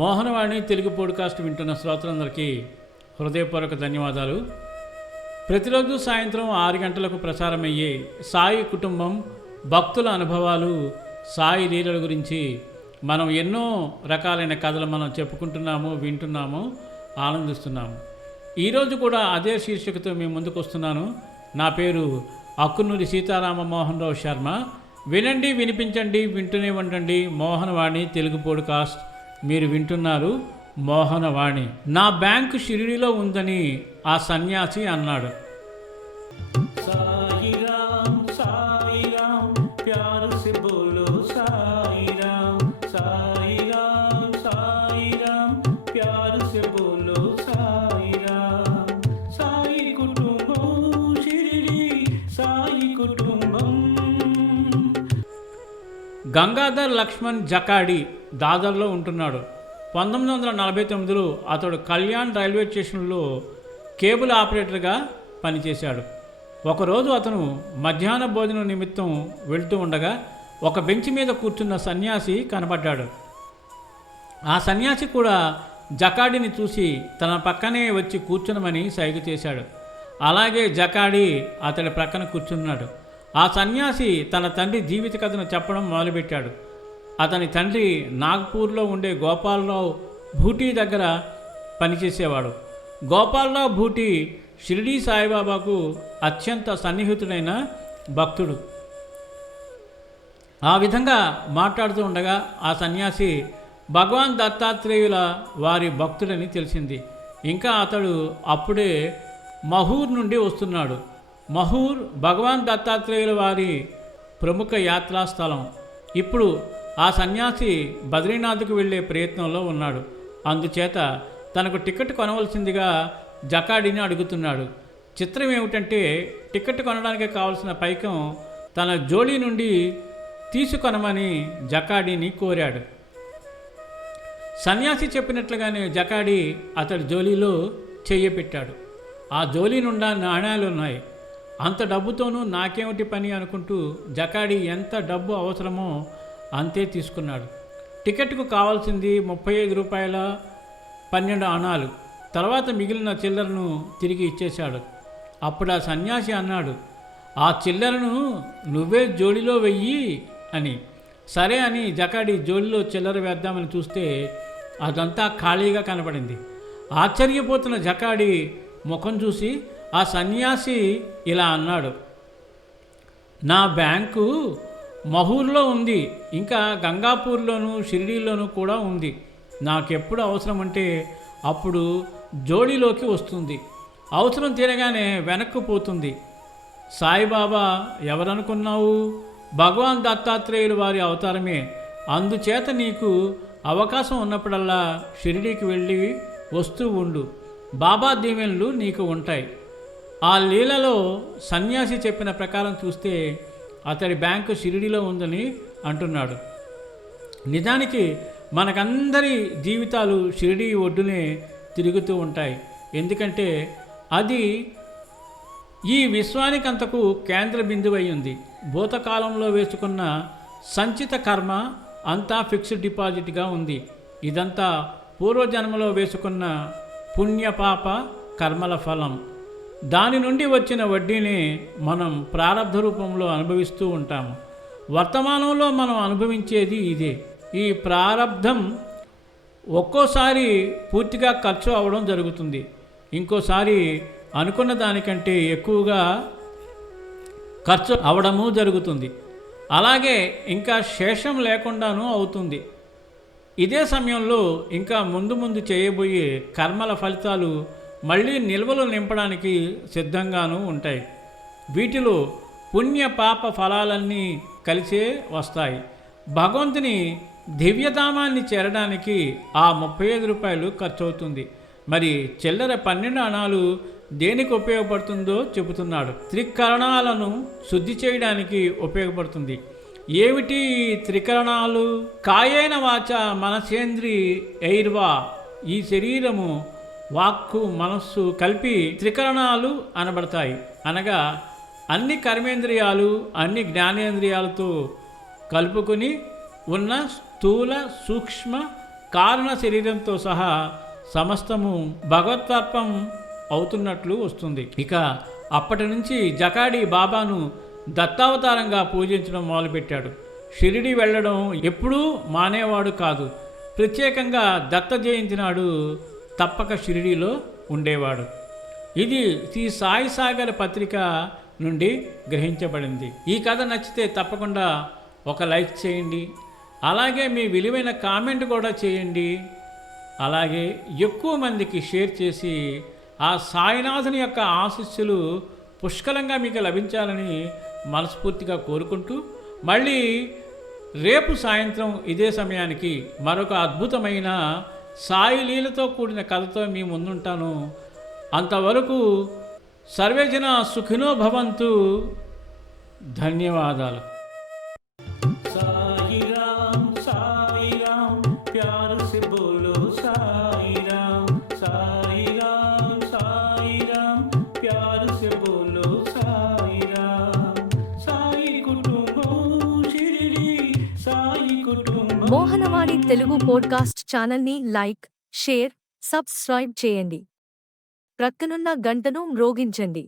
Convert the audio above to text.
Mohanavani Telugu podcast వింటున్న శ్రోతలందరికీ హృదయపూర్వక ధన్యవాదాలు. ప్రతిరోజు సాయంత్రం ఆరు గంటలకు ప్రసారమయ్యే సాయి కుటుంబం భక్తుల అనుభవాలు సాయి లీలల గురించి మనం ఎన్నో రకాలైన కథలు మనం చెప్పుకుంటున్నాము వింటున్నాము ఆనందిస్తున్నాము. ఈరోజు కూడా అదే శీర్షికతో మేము ముందుకు వస్తున్నాను. నా పేరు అక్కునూరి సీతారామ మోహన్ రావు శర్మ. వినండి వినిపించండి వింటూనే ఉండండి మోహనవాణి తెలుగు పోడ్కాస్ట్. మీరు వింటున్నారు మోహనవాణి. నా బ్యాంకు షిరిడిలో ఉందని ఆ సన్యాసి అన్నాడు. గంగాధర్ లక్ష్మణ్ జకాడి దాదర్లో ఉంటున్నాడు. పంతొమ్మిది వందల నలభై తొమ్మిదిలో అతడు కళ్యాణ్ రైల్వే స్టేషన్లో కేబుల్ ఆపరేటర్గా పనిచేశాడు. ఒకరోజు అతను మధ్యాహ్న భోజనం నిమిత్తం వెళ్తూ ఉండగా ఒక బెంచ్ మీద కూర్చున్న సన్యాసి కనబడ్డాడు. ఆ సన్యాసి కూడా జకాడిని చూసి తన పక్కనే వచ్చి కూర్చునమని సైగ చేశాడు. అలాగే జకాడి అతడి ప్రక్కన కూర్చున్నాడు. ఆ సన్యాసి తన తండ్రి జీవిత కథను చెప్పడం మొదలుపెట్టాడు. అతని తండ్రి నాగ్పూర్లో ఉండే గోపాలరావు భూటీ దగ్గర పనిచేసేవాడు. గోపాలరావు భూటీ షిరిడీ సాయిబాబాకు అత్యంత సన్నిహితుడైన భక్తుడు. ఆ విధంగా మాట్లాడుతూ ఉండగా ఆ సన్యాసి భగవాన్ దత్తాత్రేయుల వారి భక్తుడని తెలిసింది. ఇంకా అతడు అప్పుడే మహూర్ నుండి వస్తున్నాడు. మహూర్ భగవాన్ దత్తాత్రేయుల వారి ప్రముఖ యాత్రా స్థలం ఇప్పుడు ఆ సన్యాసి బద్రీనాథ్కు వెళ్ళే ప్రయత్నంలో ఉన్నాడు. అందుచేత తనకు టికెట్ కొనవలసిందిగా జకాడిని అడుగుతున్నాడు. చిత్రం ఏమిటంటే టికెట్ కొనడానికి కావలసిన పైకం తన జోలీ నుండి తీసుకొనమని జకాడిని కోరాడు. సన్యాసి చెప్పినట్లుగానే జకాడి అతడి జోలీలో చెయ్యి పెట్టాడు ఆ జోలీ నుండా నాణ్యాలు ఉన్నాయి అంత డబ్బుతోనూ నాకేమిటి పని అనుకుంటూ జకాడి ఎంత డబ్బు అవసరమో అంతే తీసుకున్నాడు. టికెట్కు కావాల్సింది ముప్పై ఐదు రూపాయల పన్నెండు అణాలు తర్వాత మిగిలిన చిల్లరను తిరిగి ఇచ్చేశాడు. అప్పుడు ఆ సన్యాసి అన్నాడు ఆ చిల్లరను నువ్వే జోడిలో వెయ్యి అని. సరే అని జకాడి జోడిలో చిల్లర వేద్దామని చూస్తే అదంతా ఖాళీగా కనపడింది ఆశ్చర్యపోతున్న జకాడి ముఖం చూసి ఆ సన్యాసి ఇలా అన్నాడు నా బ్యాంకు మహూర్లో ఉంది ఇంకా గంగాపూర్లోను షిరిడీలోనూ కూడా ఉంది. నాకెప్పుడు అవసరం అంటే అప్పుడు జోడీలోకి వస్తుంది. అవసరం తీరగానే వెనక్కు పోతుంది. సాయిబాబా ఎవరనుకున్నావు? భగవాన్ దత్తాత్రేయులు వారి అవతారమే. అందుచేత నీకు అవకాశం ఉన్నప్పుడల్లా షిరిడీకి వెళ్ళి వస్తూ ఉండు. బాబా దీవెనలు నీకు ఉంటాయి. ఆ లీలలో సన్యాసి చెప్పిన ప్రకారం చూస్తే అతడి బ్యాంకు షిరిడిలో ఉందని అంటున్నాడు. నిజానికి మనకందరి జీవితాలు షిరిడి ఒడ్డునే తిరుగుతూ ఉంటాయి. ఎందుకంటే అది ఈ విశ్వానికంతకు కేంద్ర బిందువై ఉంది. భూతకాలంలో వేసుకున్న సంచిత కర్మ అంతా ఫిక్స్డ్ డిపాజిట్గా ఉంది. ఇదంతా పూర్వజన్మలో వేసుకున్న పుణ్యపాప కర్మల ఫలం. దాని నుండి వచ్చిన వడ్డీని మనం ప్రారంధ రూపంలో అనుభవిస్తూ ఉంటాము. వర్తమానంలో మనం అనుభవించేది ఇదే. ఈ ప్రారంధం ఒక్కోసారి పూర్తిగా ఖర్చు అవ్వడం జరుగుతుంది. ఇంకోసారి అనుకున్న దానికంటే ఎక్కువగా ఖర్చు అవడము జరుగుతుంది. అలాగే ఇంకా శేషం లేకుండానూ అవుతుంది. ఇదే సమయంలో ఇంకా ముందు ముందు చేయబోయే కర్మల ఫలితాలు మళ్ళీ నిల్వలు నింపడానికి సిద్ధంగానూ ఉంటాయి. వీటిలో పుణ్య పాప ఫలాలన్నీ కలిసే వస్తాయి. భగవంతుని దివ్యధామాన్ని చేరడానికి ఆ ముప్పై ఐదు రూపాయలు ఖర్చు అవుతుంది మరి చిల్లర పన్నెండు అణాలు దేనికి ఉపయోగపడుతుందో చెబుతున్నాడు. త్రికరణాలను శుద్ధి చేయడానికి ఉపయోగపడుతుంది. ఏమిటి త్రికరణాలు? కాయేన వాచ మనసేంద్రి ఎయిర్వా. ఈ శరీరము వాక్కు మనస్సు కలిపి త్రికరణాలు అనబడతాయి. అనగా అన్ని కర్మేంద్రియాలు అన్ని జ్ఞానేంద్రియాలతో కలుపుకొని ఉన్న స్థూల సూక్ష్మ కారణ శరీరంతో సహా సమస్తము భగవత్వర్పం అవుతున్నట్లు వస్తుంది. ఇక అప్పటి నుంచి జకాడి బాబాను దత్తావతారంగా పూజించడం మొదలుపెట్టాడు. షిరిడి వెళ్ళడం ఎప్పుడూ మానేవాడు కాదు. ప్రత్యేకంగా దత్త జయంతి నాడు తప్పక షిరిడీలో ఉండేవాడు. ఇది శ్రీ సాయి సాగర్ పత్రిక నుండి గ్రహించబడింది. ఈ కథ నచ్చితే తప్పకుండా ఒక లైక్ చేయండి. అలాగే మీ విలువైన కామెంట్ కూడా చేయండి. అలాగే ఎక్కువ మందికి షేర్ చేసి ఆ సాయినాథుని యొక్క ఆశీస్సులు పుష్కలంగా మీకు లభించాలని మనస్ఫూర్తిగా కోరుకుంటూ మళ్ళీ రేపు సాయంత్రం ఇదే సమయానికి మరొక అద్భుతమైన సాయి లీలతో కూడిన కథతో మీ ముందుంటాను. అంతవరకు సర్వేజన సుఖినో భవంతు. ధన్యవాదాలు. ప్యార్ ప్యార్ సాయి కుటుంబం సాయి కుటుంబం. మోహనవాణి తెలుగు పోడ్కాస్ట్ ఛానల్ని లైక్ షేర్ సబ్స్క్రైబ్ చేయండి. ప్రక్కనున్న గంటను మ్రోగించండి.